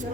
Main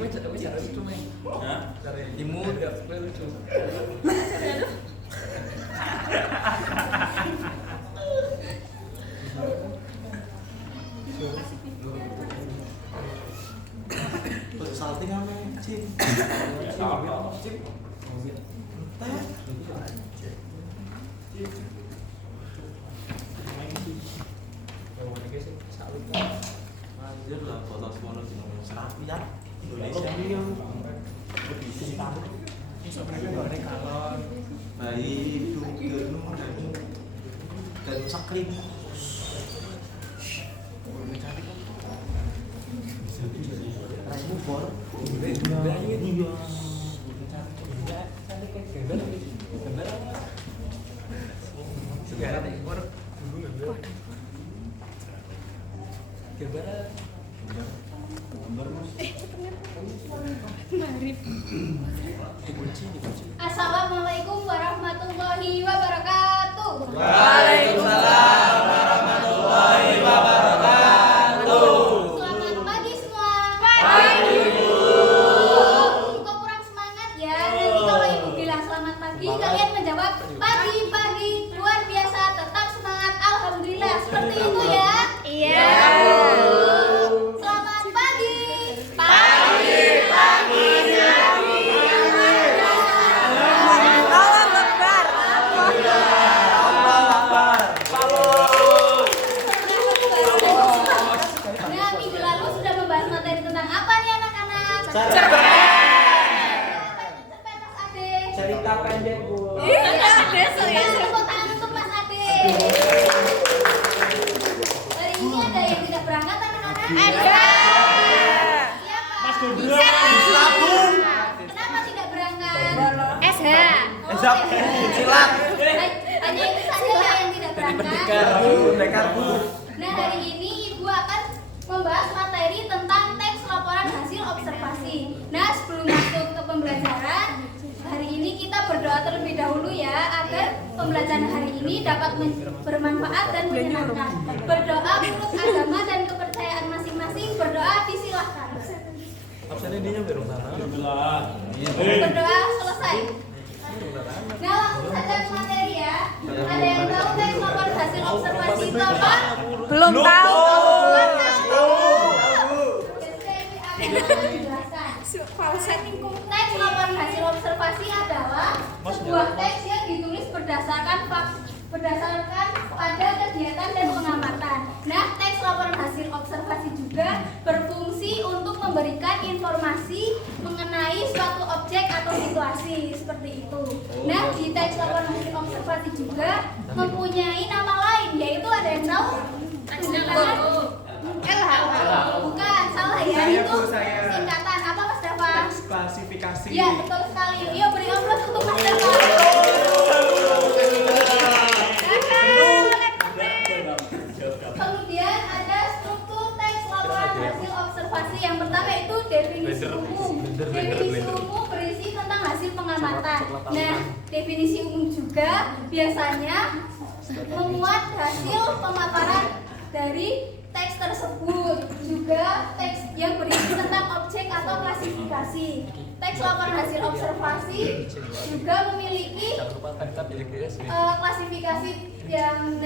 baca tapi cara lucu main. Cara imut gak lucu. Salting ame cip. Cip. Anjir lah foto semua sih ngomong serapi ya. Indonesia ini yang bayi itu dan sakrim. Rasanya bor. Iya. Sekarang ekor dulu gambar. Assalamualaikum warahmatullahi wabarakatuh. Waalaikumsalam warahmatullahi wabarakatuh. Selamat pagi semua. Pagi, Bu. Kok kurang semangat ya? Nanti kalau Ibu bilang selamat pagi, kalian menjawab pagi-pagi luar biasa, tetap semangat, alhamdulillah. Seperti itu ya? Iya. Selamat pagi. Nah, minggu lalu sudah membahas materi tentang apa nih anak-anak? Cerita pendek, Bu. Tepuk tangan untuk Mas Ade. Hari ini ada yang tidak berangkat anak-anak? Ada. Siapa? Mas Tabung. Kenapa tidak berangkat? SH. Silat. Hanya itu saja lah yang tidak berangkat. Pendekar, Bu. Nah, hari ini Ibu akan membahas materi tentang teks laporan hasil observasi. Nah, sebelum masuk ke pembelajaran, hari ini kita berdoa terlebih dahulu ya, agar pembelajaran hari ini dapat bermanfaat dan menyenangkan. Berdoa menurut agama dan kepercayaan masing-masing. Berdoa disilahkan. Absennya dia nyampe rumah. Berdoa selesai. Nah, langsung saja ke materi ya. Ada yang tahu teks laporan hasil observasi itu apa? Belum tahu. Teks laporan hasil observasi adalah sebuah teks yang ditulis berdasarkan pada kegiatan dan pengamatan. Nah, teks laporan hasil observasi juga berfungsi untuk memberikan informasi mengenai suatu objek atau situasi seperti itu. Nah, di teks laporan hasil observasi juga mempunyai nama lain, yaitu ada yang tahu? Bukan, salah ya. Itu singkatan apa, Mas Dava? Klasifikasi. Ya, betul sekali. Yuk beri aplaus untuk Mas Dava. Kemudian ada struktur teks laporan hasil observasi. Yang pertama itu definisi umum. Definisi umum berisi tentang hasil pengamatan. Nah, definisi umum juga biasanya memuat hasil pemaparan dari teks tersebut, juga teks yang berisi tentang objek atau klasifikasi. Teks laporan hasil observasi juga memiliki klasifikasi yang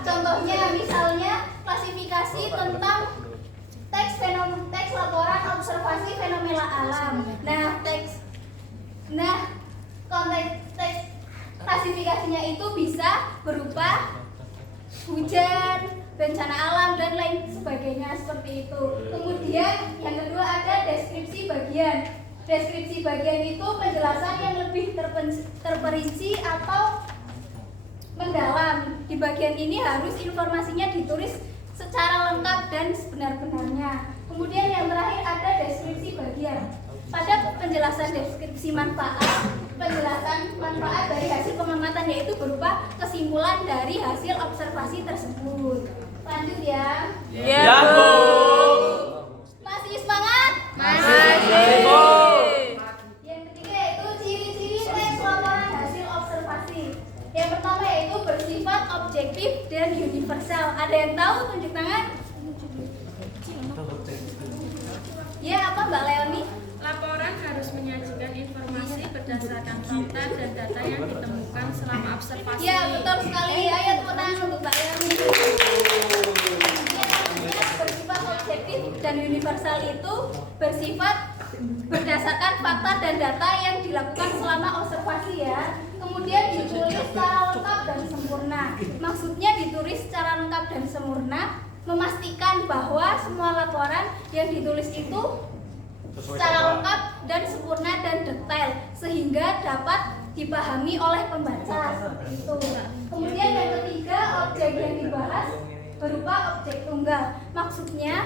contohnya misalnya klasifikasi tentang teks laporan observasi fenomena alam. Konteks teks klasifikasinya itu bisa berupa hujan, bencana alam dan lain sebagainya seperti itu. Kemudian yang kedua ada deskripsi bagian. Deskripsi bagian itu penjelasan yang lebih terperinci atau mendalam. Di bagian ini harus informasinya ditulis secara lengkap dan sebenar-benarnya. Kemudian yang terakhir ada deskripsi bagian. Pada penjelasan deskripsi penjelasan manfaat dari hasil pengamatan, yaitu berupa kesimpulan dari hasil observasi tersebut. Lanjut ya. Ya, Bu. Masih semangat? Masih. Yang ketiga yaitu ciri-ciri teks laporan hasil observasi. Yang pertama yaitu objektif dan universal. Ada yang tahu? Tunjuk tangan. Ya, apa Mbak Leoni? Laporan harus menyajikan informasi berdasarkan fakta dan data yang ditemukan selama observasi. Ya, betul sekali. Ayo tepuk tangan untuk Mbak Leoni. Bersifat objektif dan universal itu bersifat berdasarkan fakta dan data yang dilakukan selama observasi ya. Kemudian ditulis secara lengkap dan sempurna. Maksudnya ditulis secara lengkap dan sempurna, memastikan bahwa semua laporan yang ditulis itu secara lengkap dan sempurna dan detail sehingga dapat dipahami oleh pembaca. Itu. Kemudian yang ketiga, objek yang dibahas berupa objek tunggal. Maksudnya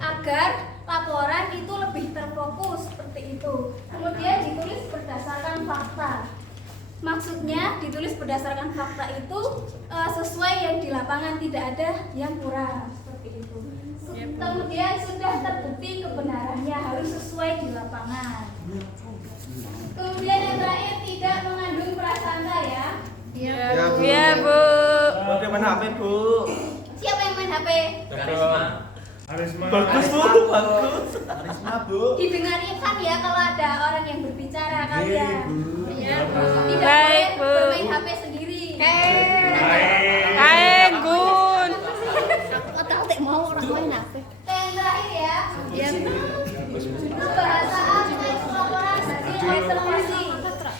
agar laporan itu lebih terfokus seperti itu. Kemudian ditulis berdasarkan fakta. Maksudnya ditulis berdasarkan fakta itu sesuai yang di lapangan, tidak ada yang kurang seperti itu. Kemudian sudah terbukti kebenarannya, harus sesuai di lapangan. Kemudian yang terakhir, tidak mengandung prasangka ya. Iya, Bu. Udah main HP, Bu. Siapa yang main HP? Bagus, Bu. Bagus. Arisma, Bu. Didengarkan ya kalau ada orang yang berbicara kalian. Iya, Bu. Tidak Baik, boleh Bu. bermain HP sendiri. Kain, Gun. Yang terakhir ya. Kebahasaan teks laporan hasil observasi.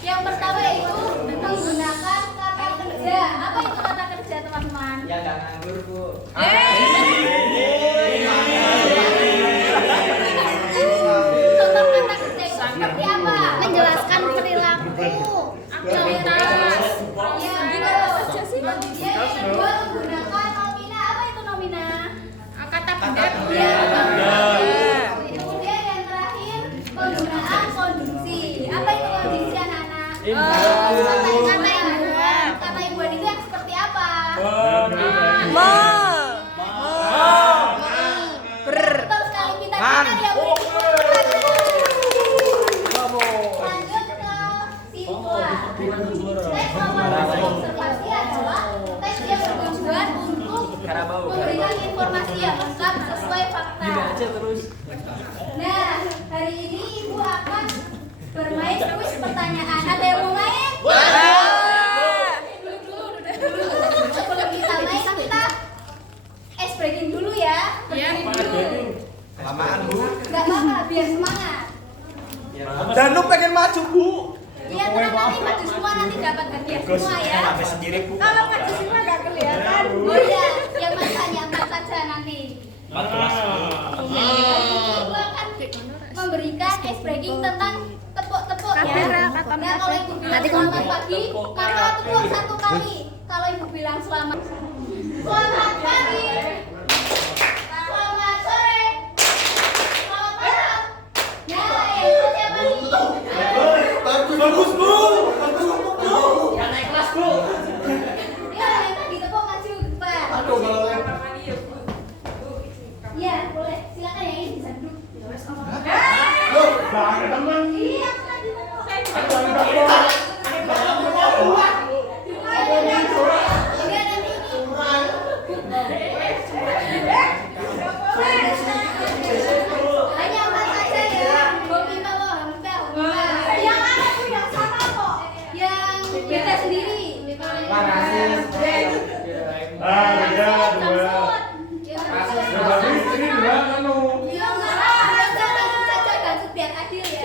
Yang pertama itu menggunakan kata kerja. Apa itu kata kerja, teman-teman? Ya gak nganggur, Bu. Contoh kata kerja itu seperti apa? Menjelaskan perilaku. Aktivitas. Ya, betul. Kemudian yang kedua menggunakan nomina. Apa itu nomina? Kata benda. Ya. Kemudian yang terakhir penggunaan kondisi. Apa itu kondisi anak-anak? Kata imbuhan itu yang seperti apa? Betul sekali, kita dengar ya Bu. Lanjut ke simpulan. Teks laporan observasi adalah teks yang bertujuan untuk memberikan informasi yang lengkap sesuai fakta. Nah, hari ini Ibu akan bermain kuis pertanyaan. Ada yang mau main? Sebelum kita main, kita ice breaking dulu ya. Berdiri dulu. Lamaan, Bu. Gak apa-apa, biar semangat. Danu pengen maju, Bu. Iya, tenang, nanti maju semua, nanti dapat hadiah semua ya. Kalau maju semua gak kelihatan. Oh iya, yang mana hanya 4 saja nanti. Ibu akan memberikan ice breaking tentang tepuk-tepuk ya. Nah, kalau Ibu bilang selamat pagi, maka tepuk 1 kali. Kalau Ibu bilang selamat pagi, selamat sore, selamat malam. Nah, itu siapa nih? Bagus, Bu. Ya naik kelas, Bu. Ya, yang tadi tepuk maju ke depan. Aduh, kalau Iya, boleh. Silakan yang ini bisa duduk. Gak ada teman. Iya, aku tadi tepuk. Iya, nanti hanya 4 saja ya. Minta loh, minta. Yang mana Bu? Yang sana kok. Yang beda sendiri. Biar adil ya.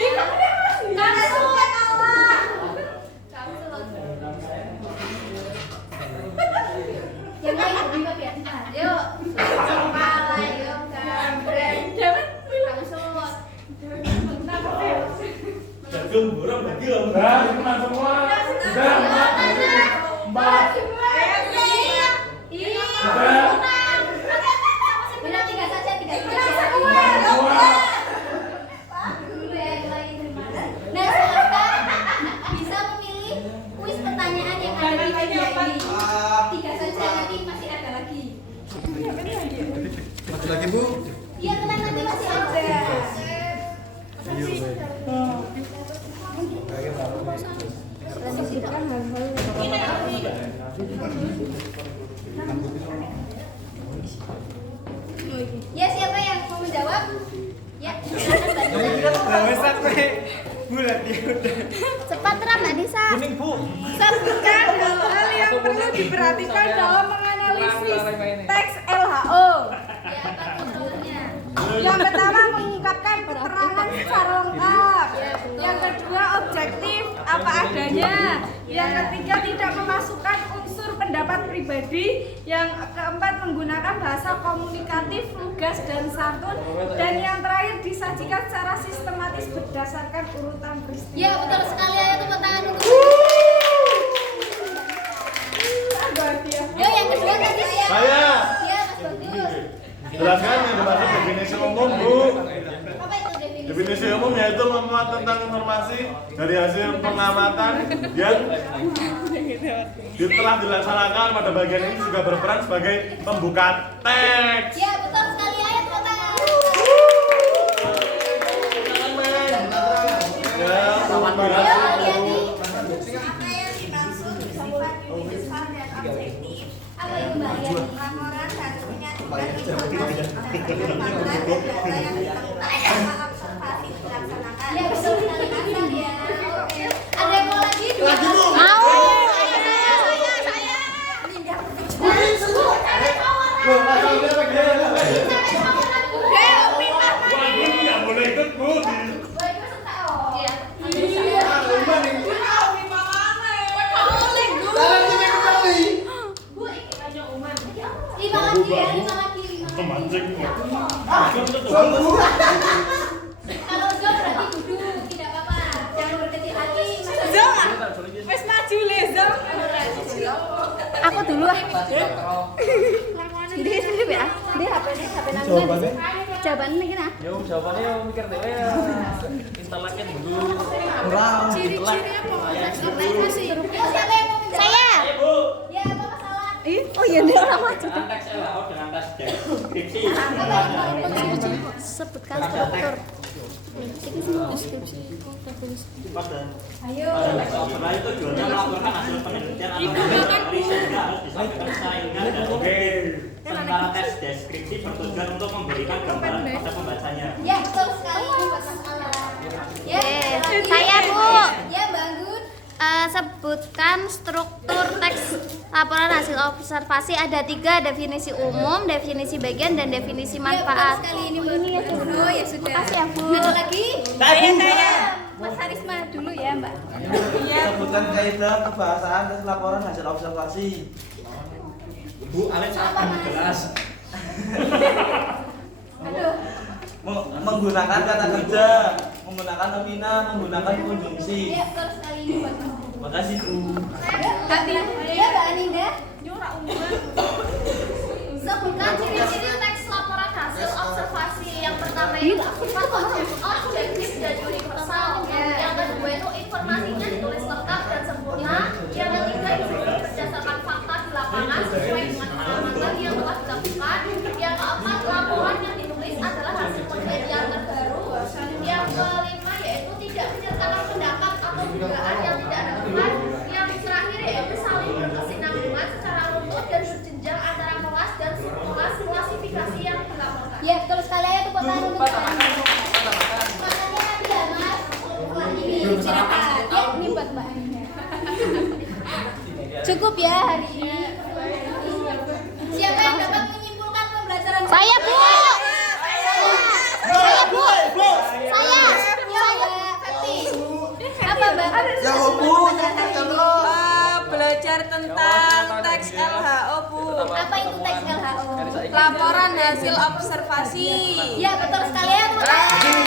Yang lain lebih biar cepat. Yuk. Kepala, yuk gambreng. Kamu semua. Jagung, burung, bagian. Udah, teman semua. Udah, Empat. Benar 3 saja, 3 Nah, sekarang bisa memilih kuis pertanyaan yang ada di media ini. 3 saja, nanti masih ada lagi. Mati lagi, Bu. Iya, tenang, nanti masih ada. Ya, siapa yang mau menjawab? Ya, silakan Mbak Nisa. Cepat terang Mbak Nisa. Sebutkan hal yang perlu diperhatikan dalam menganalisis teks LHO. Ya, apa masalahnya? Yang pertama, mengungkapkan keterangan secara lengkap. Yang kedua, objektif apa adanya. Yang ketiga, tidak memasukkan unsur pendapat pribadi. Yang keempat, menggunakan bahasa komunikatif, lugas dan santun. Dan yang terakhir, disajikan secara sistematis berdasarkan urutan peristiwa. Ya, betul sekali. Ayo tepuk tangan untuk Yo, yang kedua tadi siapa? Saya. Ya, Mas Bagus. Jelaskan yang dimaksud definisi umum, Bu. Apa itu definisi? Definisi umum yaitu memuat tentang informasi dari hasil pengamatan yang telah dilaksanakan pada bagian ini juga berperan sebagai pembuka teks. Ya, betul sekali. Ayo tepuk tangan. Ya, selamat Ayo, berhasil. Aliani. Apa yang dimaksud bersifat universal dan objektif? Apa itu Mbak Aliani? Laporan harus menyajikan informasi berdasarkan fakta dan data yang ditemukan selama observasi dilaksanakan. Ya, betul sekali. Asal ya. Oke. Ada yang mau lagi? Mau. Nggak boleh ikut, Bu. Lima lagi ya, lima lagi. Pemancing. Kalau Zo berarti duduk, tidak apa-apa. Jangan berkecil hati. Zo, wes maju le, Zo. Aku dulu ah. Sendiri ya. Dia HP nang. Jawabannya gini ah. Yo, jawabannya mikir deh ya. Instalkan dulu. Ciri-ciri apa? Yo, siapa yang mau menjawab? Saya. Ya, apa masalah? Oh iya dia orang maju. Dengan teks LHO dengan tes deskripsi. Sebutkan struktur. Ayo. Pada teks overlay itu tujuannya melaporkan hasil penelitian atau riset sehingga harus disampaikan secara ilmiah dan objektif. Sementara teks deskripsi bertujuan untuk memberikan gambaran pada pembacanya. Ya, betul sekali. Ini buat masalah. Ya, Yes. lagi. Saya, Bu. Ya, Mbak Anggun. Sebutkan struktur teks laporan hasil observasi. Ada 3, definisi umum, definisi bagian, dan definisi manfaat. Ya, betul sekali. Ini Mbak Anggun. Oh, ya sudah. Makasih ya, Bu. Ada lagi? Saya. Mas Harisma dulu ya, Mbak. Sebutkan kaidah kebahasaan tes laporan hasil observasi. Bu, Alex akan kelas. Aduh. Menggunakan kata kerja, menggunakan nomina, menggunakan konjungsi. Ya, betul sekali. Ini Mbak Anggun. Makasih, Bu. Ya, Mbak Aninda. Sebutkan ciri-ciri teks laporan hasil observasi. Yang pertama itu sifat objektif dan universal. Yang kedua itu informasinya ditulis lengkap dan sempurna. Yang ketiga disusun berdasarkan fakta di lapangan sesuai dengan pengamatan yang telah dilakukan. Yang keempat, laporan yang ditulis adalah hasil penelitian terbaru. Yang kelima yaitu tidak menyertakan pendapat atau dugaan yang tidak ada benar. Yang terakhir yaitu saling berkesinambungan secara runtut dan berjenjang antara kelas dan kelas klasifikasi yang dilaporkan. Ya, betul sekali. Ayo tepuk tangan untuk Mbak Ani. Makanya ada Mas. Ini silakan. Ya, ini buat Mbak Ani. Cukup ya hari ini. Siapa yang dapat menyimpulkan pembelajaran? Saya, Bu. Saya, Bu. Saya. Fetty. Apa, Mbak? Jawab, Bu. Belajar tentang teks LHO, Bu. Apa itu teks LHO? Laporan hasil observasi. Ya, betul sekali ya, teman-teman.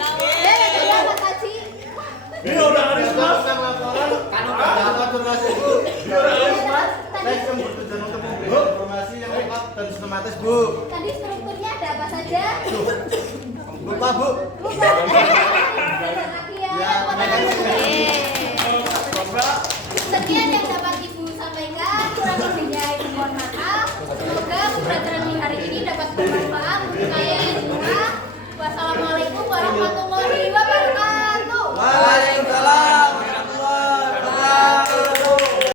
Ya, yang kedua, Mas Haji. Ini udah ada laporan. Kan udah observasi, Bu. Ini udah ada teks yang bertujuan untuk memberikan informasi yang lengkap dan sistematis, Bu. Tadi strukturnya ada apa saja? Lupa, Bu. Lupa.